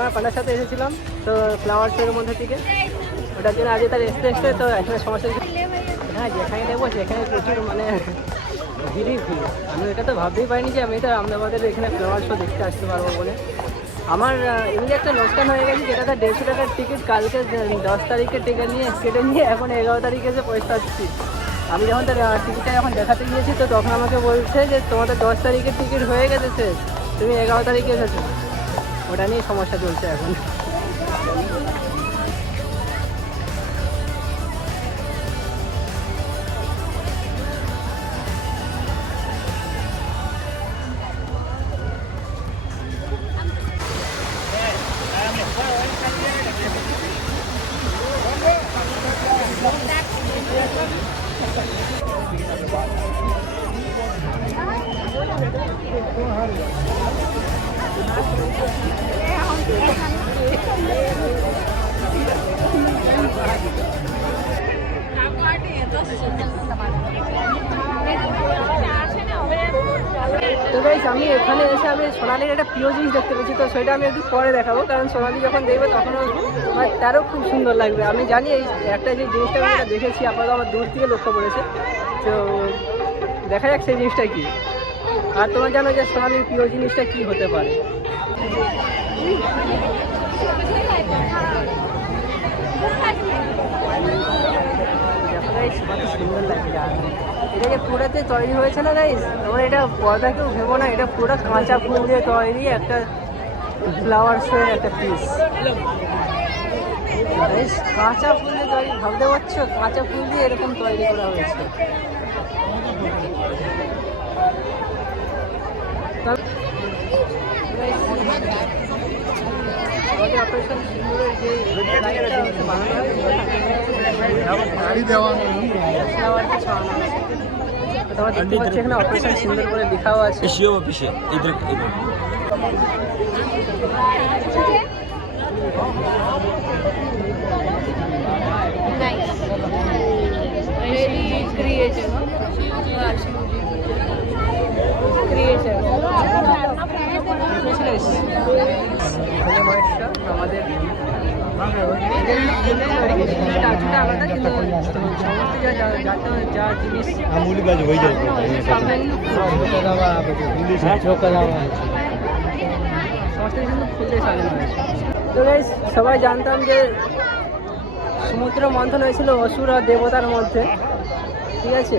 আমার পান্ডার সাথে এসেছিলাম তো ফ্লাওয়ার শোয়ের মধ্যে থেকে, ওটার জন্য আজকে তার এসতে তো এখানে সমস্যা। হ্যাঁ, যেখানে নেবো সেখানে প্রচুর মানে ভিড়ই ভিড়। আমি এটা তো ভাবতেই পারিনি যে আমি তো আহমেদাবাদের এখানে ফ্লাওয়ার শো দেখতে আসতে পারবো বলে। আমার এমনি একটা লোকসান হয়ে গেছে, যেটা তার 150 টাকার টিকিট কালকে 10 তারিখে টিকিট কেটে নিয়ে এখন 11 তারিখে এসে পৌঁছাচ্ছি। আমি যখন তার টিকিটটা যখন দেখাতে গিয়েছি তো তখন আমাকে বলছে যে তোমাদের 10 তারিখের টিকিট হয়ে গেছে শেষ, তুমি 11 তারিখে এসেছো। ওটা নিয়ে সমস্যা চলছে এখন। তো গাইস, আমি এখানে এসে আমি সোনালির একটা প্রিয় জিনিস দেখতে পেয়েছি, তো সেটা আমি একটু পরে দেখাবো, কারণ সোনালি যখন দেখবে তখন তারও খুব সুন্দর লাগবে। আমি জানি এই একটা যে জিনিসটা আমি দেখেছি আপাতত আমার দূর থেকে লক্ষ্য করেছে, তো দেখা যাক সেই জিনিসটা কি। আর তোমরা জানো যে সোনালির প্রিয় জিনিসটা কি হতে পারে। সুন্দর লাগছে, এটা যে পুরোতে তৈরি হয়েছে না গাইস, তোমরা এটা পর্দা কেউ ভেবো না, এটা পুরো কাঁচা ফুল দিয়ে তৈরি একটা ফ্লাওয়ার শো এর একটা পিস। কাঁচা ফুল দিয়ে তৈরি, ভাবতে পারছো কাঁচা ফুল দিয়ে এরকম তৈরি করা হয়েছে। অপারেশন সিঁদুরের যে বানানো হয়েছে তোমরা দেখতে পাচ্ছ এখানে অপারেশন সিঁদুর করে লেখাও আছে। আমাদের আলাদা, কিন্তু সমস্ত যা জিনিস তো গাইস, সবাই জানতাম যে সমুদ্র মন্থন হয়েছিল অসুর আর দেবতার মধ্যে, ঠিক আছে,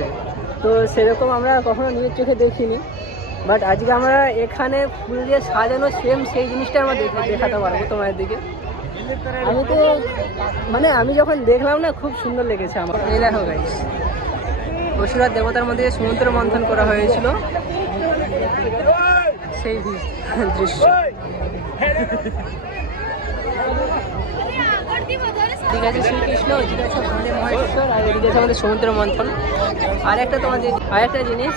তো সেরকম আমরা কখনো নিজের চোখে দেখিনি, বাট আজকে আমরা এখানে ফুল দিয়ে সাজানো সেম সেই জিনিসটা আমরা দেখাতে পারবো তোমাদের দিকে। আমি তো মানে আমি যখন দেখলাম না খুব সুন্দর লেগেছে আমার। এই দেখো গাইস, অসুর আর দেবতার মধ্যে সমুদ্র মন্থন করা হয়েছিল সেই দৃশ্য। ঠিক আছে শ্রীকৃষ্ণ, ঠিক আছে আমাদের মহেশ্বর, আর এদিকে আছে আমাদের সমুদ্র মন্থন। আর একটা জিনিস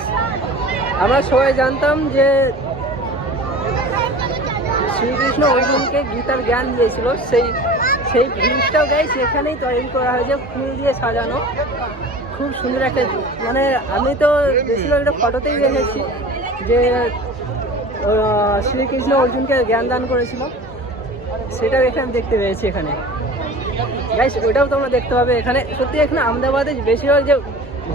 আমরা সবাই জানতাম যে শ্রীকৃষ্ণ অর্জুনকে গীতার জ্ঞান দিয়েছিল, সেই জিনিসটাও গাইস এখানেই তৈরি করা হয়েছে, ফুল দিয়ে সাজানো, খুব সুন্দর একটা। মানে আমি তো বেশিরভাগ একটা ফটোতেই দেখেছি যে শ্রীকৃষ্ণ অর্জুনকে জ্ঞান দান করেছিল, সেটাও এখানে দেখতে পেয়েছি এখানে গাইস। ওইটাও তোমরা দেখতে পাবে এখানে। সত্যি এখানে আহমেদাবাদে বেশিরভাগ যে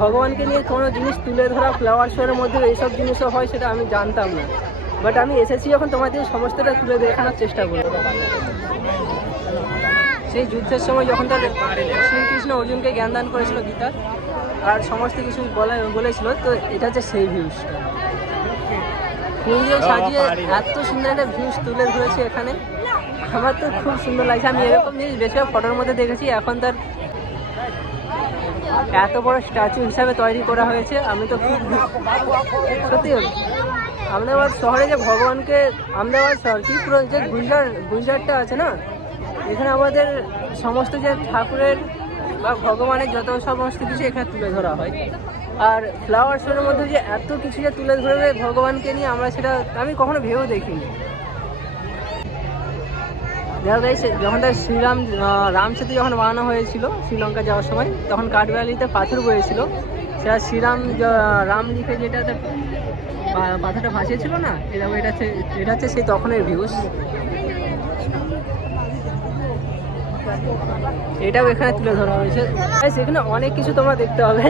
ভগবানকে নিয়ে কোনো জিনিস তুলে ধরা ফ্লাওয়ার শোয়ের মধ্যে এইসব জিনিসও হয় সেটা আমি জানতাম না, বাট আমি এসেছি যখন তোমাদের সমস্তটা তুলে দেখানোর চেষ্টা করব। সেই যুদ্ধের সময় যখন তার শ্রীকৃষ্ণ অর্জুনকে জ্ঞান দান করেছিল গীতার, আর সমস্ত কিছু বলেছিল, তো এটা হচ্ছে সেই ভিউজটা। ফুল দিয়ে সাজিয়ে এত সুন্দর একটা ভিউজ তুলে ধরেছে এখানে, আমার তো খুব সুন্দর লাগছে। আমি এরকম জিনিস বেশিরভাগ ফটোর মধ্যে দেখেছি, এখন তার এত বড় স্ট্যাচু হিসাবে তৈরি করা হয়েছে। আমি তো খুব সত্যি আহমেদাবাদ শহরে যে ভগবানকে, আহমেদাবাদ শহর কি পুরো যে গুজরাটটা আছে না, এখানে আমাদের সমস্ত যে ঠাকুরের বা ভগবানের যত সমস্ত কিছু এখানে তুলে ধরা হয়। আর ফ্লাওয়ার শোর মধ্যে যে এত কিছু যে তুলে ধরবে ভগবানকে নিয়ে, আমরা সেটা আমি কখনো ভেবেও দেখিনি। দেখা গেছে যখন তার রাম সেতু যখন বানানো হয়েছিল শ্রীলঙ্কা যাওয়ার সময়, তখন কাঠবেড়ালিতে পাথর বয়েছিল, সেটা রাম লিখে যেটাতে পাথরটা ভাসিয়েছিল না, এটা হচ্ছে সেই তখনের ভিউজ। এটাও এখানে তুলে ধরা হয়েছে। সেখানে অনেক কিছু তোমরা দেখতে হবে।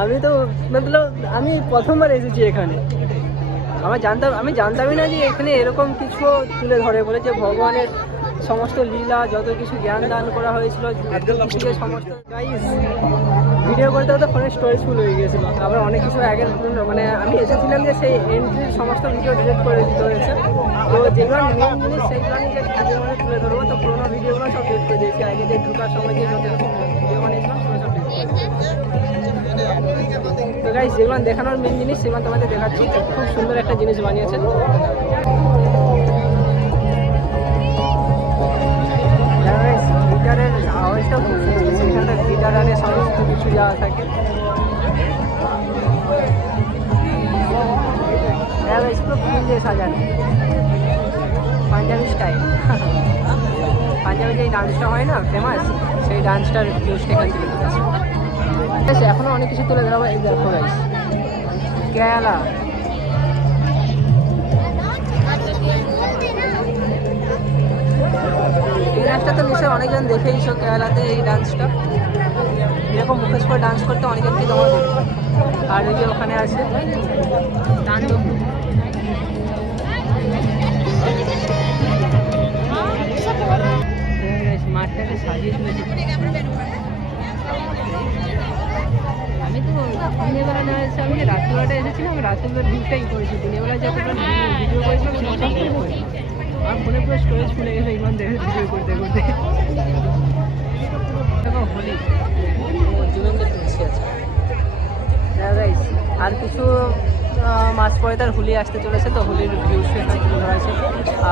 আমি তো মতলব আমি প্রথমবার এসেছি এখানে, আমি জানতামই না যে এখানে এরকম কিছু তুলে ধরে বলে, যে ভগবানের সমস্ত লীলা, যত কিছু জ্ঞান দান করা হয়েছিল, যে সমস্ত গাইস ভিডিও করতে করতে ফোনের স্টোরেজ ফুল হয়ে গিয়েছিল। আবার অনেক কিছু আগের মানে আমি এসেছিলাম যে সেই এন্ট্রির সমস্ত ভিডিও ডিলিট করে দিতে হয়েছে। তো যেগুলো মেন জিনিস সেইগুলো আমি যে ভিডিও মানে তুলে ধরবো, তো পুরোনো ভিডিওগুলো সব ডিলিট করে দিয়েছি। আগে যে ঢোকার সময় যে যত কিছু ভিডিও বানিয়েছিলাম সেগুলো সব ডিলিট করে দিয়েছি। তো গাইস যেগুলো দেখানোর মেন জিনিস সেগুলো তোমাদের দেখাচ্ছি। খুব সুন্দর একটা জিনিস বানিয়েছে। গিটারের আওয়াজটা খুব সুন্দর, সেখানটা গিটার আরে সমস্ত কিছু যাওয়া থাকে। পুরো ফুল দিয়ে সাজানো পাঞ্জাবি স্টাইল। পাঞ্জাবি যে ডান্সটা হয় না ফেমাস, সেই ডান্সটার ভিউজটা এখান থেকে তুলেছে। ঠিক আছে, এখনও অনেক কিছু তুলে ধরবো। এই দেখো গাইস, কেরালা এই ডান্সটা তো নিশ্চয়ই অনেকজন দেখেইছো। কেরালাতে এই ডান্সটা এরকম মুখোশ করে ডান্স করতে অনেকজনকে তোমরা দেখবে। আর ওই যে ওখানে আছে তাণ্ডব, মাঠটাকে সাজিয়ে তুলেছে। আমি তো দিনের বেলা না এসে, আমি যে রাত্রিবেলাটা এসেছিলাম, রাত্রিবেলার ভিউটাই করেছি। দিনের বেলা যতটা ভিডিও করেছিলাম সব ভিডিও করেছি। আমার ফোনে পুরো স্টোরেজ ফুলে গেছে ইমান দেখে ভিডিও করতে করতে। হোলি জীবনকে খুশি আছে গাইস। আর কিছু মাস পরে তার হোলি আসতে চলেছে, তো হোলির ভিউজ এখানে তুলে ধরা হয়েছে।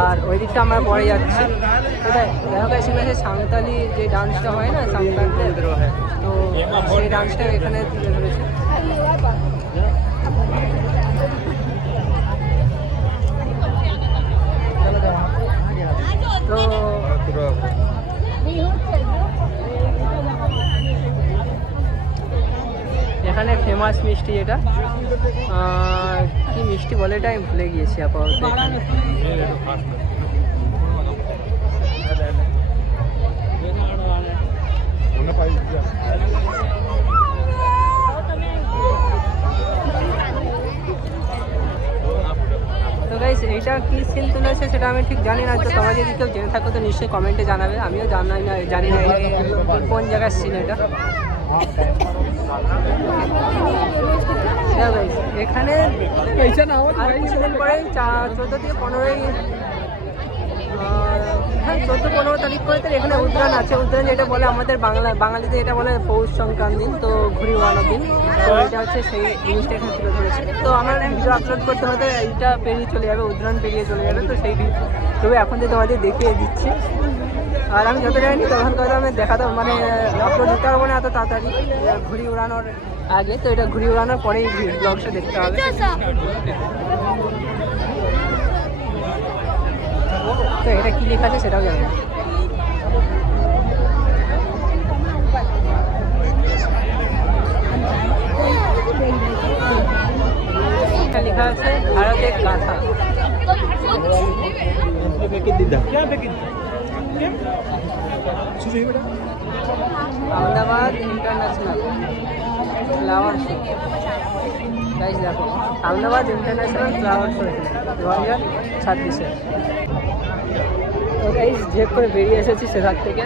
আর ওই দিকটা আমরা পরে যাচ্ছি। এটাই দেখো গাইস, এখানে সাঁওতালি যে ডান্সটা হয় না সংক্রান্তি, তো সেই ডান্সটা এখানে তুলে ধরেছে। তো এখানে ফেমাস মিষ্টি যেটা কি মিষ্টি বলে এটা আমি ভুলে গিয়েছি আপাতত। তো গাইস এইটা কি সিন তুলেছে সেটা আমি ঠিক জানি না, তো তোমরা যদি কেউ জেনে থাকো তো নিশ্চয়ই কমেন্টে জানাবে। আমিও জানি না কোন জায়গার সিন এটা। এখানে আর কিছুদিন পরে 14 থেকে 15 তারিখ করে তো এখানে উত্তরায়ণ আছে। উত্তরায়ণ যেটা বলে আমাদের বাঙালিতে এটা বলে পৌষ সংক্রান্তি, তো ঘুড়ি ওড়ানোর দিন। তো এটা হচ্ছে সেই জিনিসটা এখানে তুলে ধরেছে। তো আমার ভিডিও আপলোড করতে হতে এইটা পেরিয়ে চলে যাবে, উত্তরায়ণ পেরিয়ে চলে যাবে। তো সেই তবে এখন যে তোমাদের দেখিয়ে দিচ্ছি। আর আমি যত জানি তখন কথা আমি দেখাতে মানে আপলোড দিতে পারবো না এত তাড়াতাড়ি ঘুড়ি উড়ানোর আগে। তো এটা ঘুড়ি উড়ানোর পরেই ব্লগটা দেখতে হবে। তো এটা কি লেখা আছে সেটাও জানি না। এটা লেখা আছে ভারতের গাথা। Ahmedabad international flower show. Guys দেখো, আহমেদাবাদ ইন্টারন্যাশনাল ফ্লাওয়ার শো 2026-এ। তো গাইস ঝেপ করে বেরিয়ে এসেছি সেধার থেকে।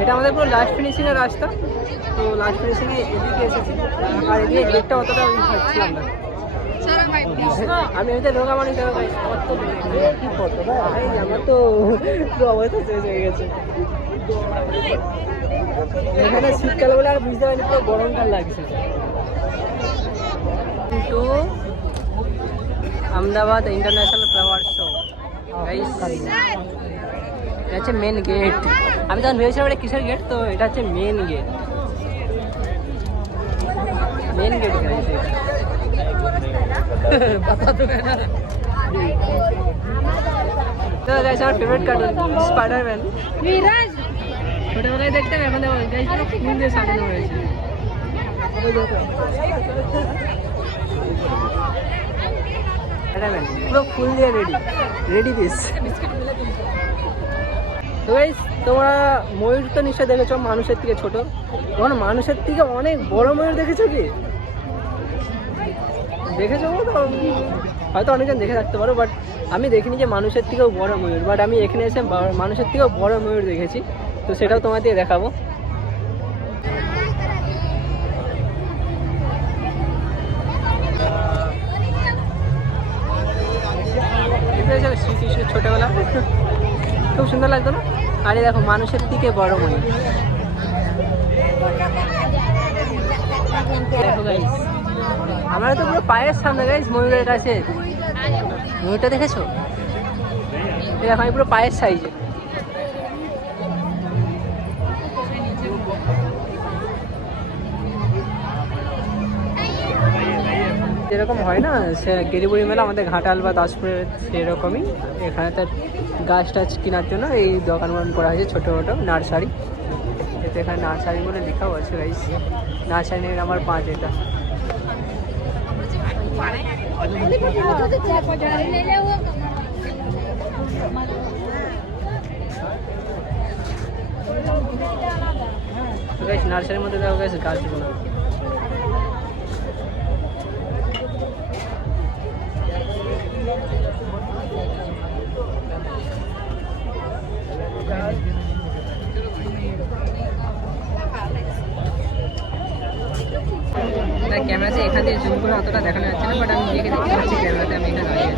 এটা আমাদের পুরো লাস্ট ফিনিশিংয়ের রাস্তা। তো লাস্ট ফিনিশিংয়ে এদিকে এসেছি। আর এদিকে গেটটা অতটা পাচ্ছিলাম না। আমি এতে ঢোকা মানে দেখো গাইস, আমার তো কি ফটো ভাই, আমার তো অবস্থা শেষ হয়ে গেছে। এখানে শীতকালে বলে আর বুঝতে পারিনি, পুরো গরমকাল লাগছে। To Ahmedabad international flower show guys, এটা হচ্ছে মেন গেট। আমি তখন ভেবেছিলাম এটা কিসের গেট, তো এটা হচ্ছে main gate. Main gate guys, তো গাইস আমার ফেভারিট কার্টুন স্পাইডারম্যান ছোটবেলায় দেখতাম। এখন গাইস পুরো ফুল দিয়ে সাজানো হয়েছে। স্পাইডারম্যান পুরো ফুল দিয়ে রেডি পিস। তো গাইস তোমরা ময়ূর তো নিশ্চয়ই দেখেছো মানুষের থেকে ছোট, তখন মানুষের থেকে অনেক বড় ময়ূর দেখেছো কি? দেখেছো তো হয়তো অনেকজন দেখে থাকতে পারো, বাট আমি দেখিনি যে মানুষের থেকেও বড় ময়ূর। বাট আমি এখানে এসে মানুষের থেকেও বড় ময়ূর দেখেছি, তো সেটাও তোমাদের দেখাবো। শ্রীকৃষ্ণের ছোটবেলা খুব সুন্দর লাগতো না? আরে দেখো মানুষের থেকে বড় ময়ূর। দেখো গাইস আমরা তো পুরো পায়ের সামনে গাইস ময়ূরের কাছে। ময়ূরটা দেখেছো? দেখো আমি পুরো পায়ের সাইজে। যেরকম হয় না সে গেরিবুড়ি মেলা আমাদের ঘাটাল বা দাসপুরের, সেরকমই এখানে তার গাছ টাছ কেনার জন্য এই দোকান করা হয়েছে, ছোটো ছোটো নার্সারি। এতে এখানে নার্সারি বলে লেখাও আছে গাইস, নার্সারি নাম্বার 5 এটা। নার্সারির মধ্যে দেখো গাইস গাছগুলো। ক্যামেরাতে এখান থেকে জুম করে অতটা দেখানো যাচ্ছে না, বাট আমি দেখে দেখতে পাচ্ছি ক্যামেরাতে আমি এখানে দাঁড়িয়ে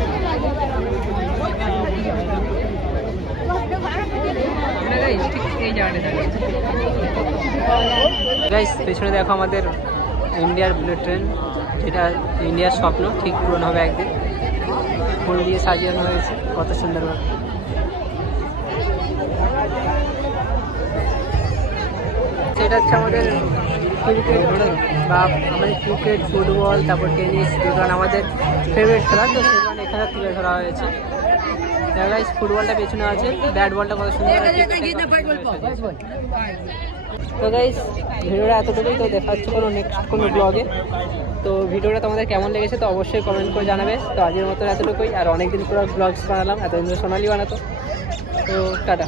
আছি। ঠিক এই জায়গাটা দাঁড়িয়ে আছি গাইস। পেছনে দেখো আমাদের ইন্ডিয়ার বুলেট ট্রেন, যেটা ইন্ডিয়ার স্বপ্ন ঠিক পূরণ হবে একদিন। ফুল দিয়ে সাজানো হয়েছে কত সুন্দরভাবে। সেটা হচ্ছে আমাদের ক্রিকেট বা আমাদের ক্রিকেট, ফুটবল, তারপর টেনিস, যেগুলো আমাদের ফেভারিট খেলা, তো সেগুলো এখানে তুলে ধরা হয়েছে। গাইস ফুটবলটা পেছনে আছে, ব্যাট বলটা কত সুন্দর। তো গাইস ভিডিওটা এতটুকুই, তো দেখা হচ্ছে কোনো ব্লগে। তো ভিডিওটা তোমাদের কেমন লেগেছে তো অবশ্যই কমেন্ট করে জানাবে। তো আজকের মতো এতটুকুই, আর অনেকদিন পর ব্লগস বানালাম, এতদিন সোনালি বানাতো। তো টাটা।